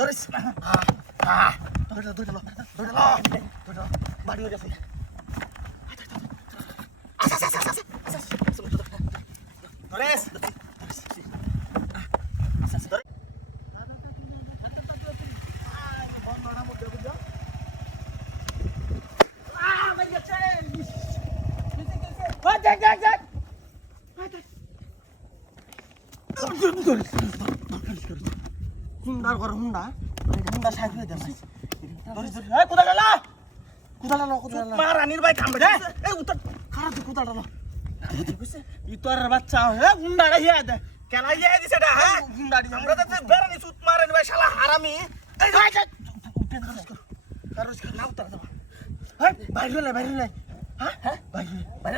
ধরিস ধরে বাড়ি হয়ে গেছে ধরেস হুন্ডার ঘর হুন্ডা হুন্ডা সাইড হয়ে যাবে রানীর ভাই কামড়ে এই উত্তর খারাপ তুই কোথাও ডালো তোর বাচ্চা হুন্ডাটা ইয়ে দে কেলা ইয়ে দিছে এটা হ্যাঁ হুন্ডাটি আমরা তো বেরানি সুত মারে ভাই শালা হারামি এই ভাই কারো না উত্তর দাও হ্যাঁ বাইরে নাই হ্যাঁ হ্যাঁ বাইরে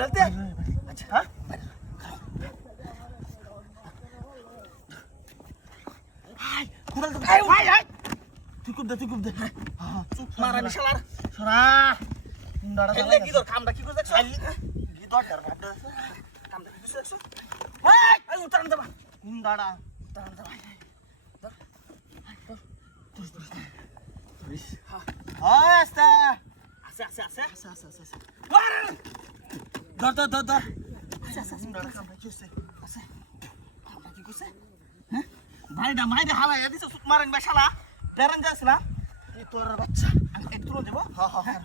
আচ্ছা হ্যাঁ তুই কুব দে চুপ মারা বিশালার সরা হুন্ডাটা চালা কি তোর কামটা কি করছিস কি দরকার কামটা কি করছিস এই উতারন দে হুন্ডাটা উতারন দে ধরিস হ্যাঁ আস্তে ধর আচ্ছা হুন্ডাটা কামটা কি করছিস কামটা কি করছিস হ্যাঁ ভাইটা হালা দিছ সুত মারেন বেশালা বেরান যাস না এই তোর বাচ্চা আমি এক তুলো দেব হ্যাঁ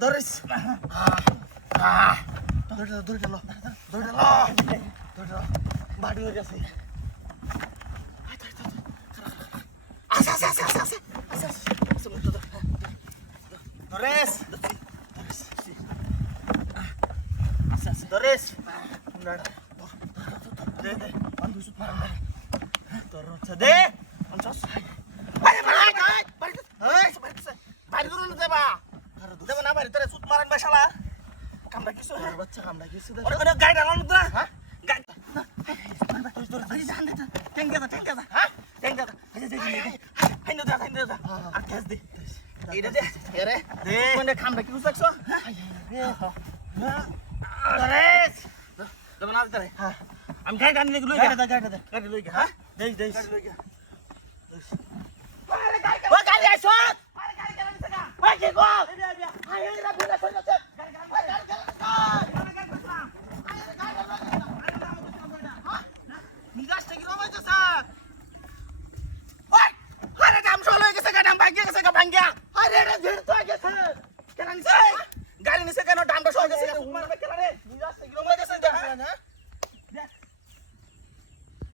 ধরিস বাড়ি হয়ে গেছে ধরেস ধরেস দে তোর হচ্ছে দে না বাড়ি তোরে সুত মারেন বেশালা কামটা কিছু বাচ্চা কামটা কিছু গাড়ি ডালাম না হ্যাঁ গাড়ি খামটা কি বুঝছো আমি গাড়ি টানি লই গাড়ি লই হ্যাঁ দেই গাড়ি আইছো আরে গাড়ি চালানি সগা ওই কি গো আই এই রাখো না কই যাচ্ছে নিগাসটা কি রমাইছো স্যার ওই আরে দাম চলে গেছে গাড়ি ভাঙ্গিয়া আরে রে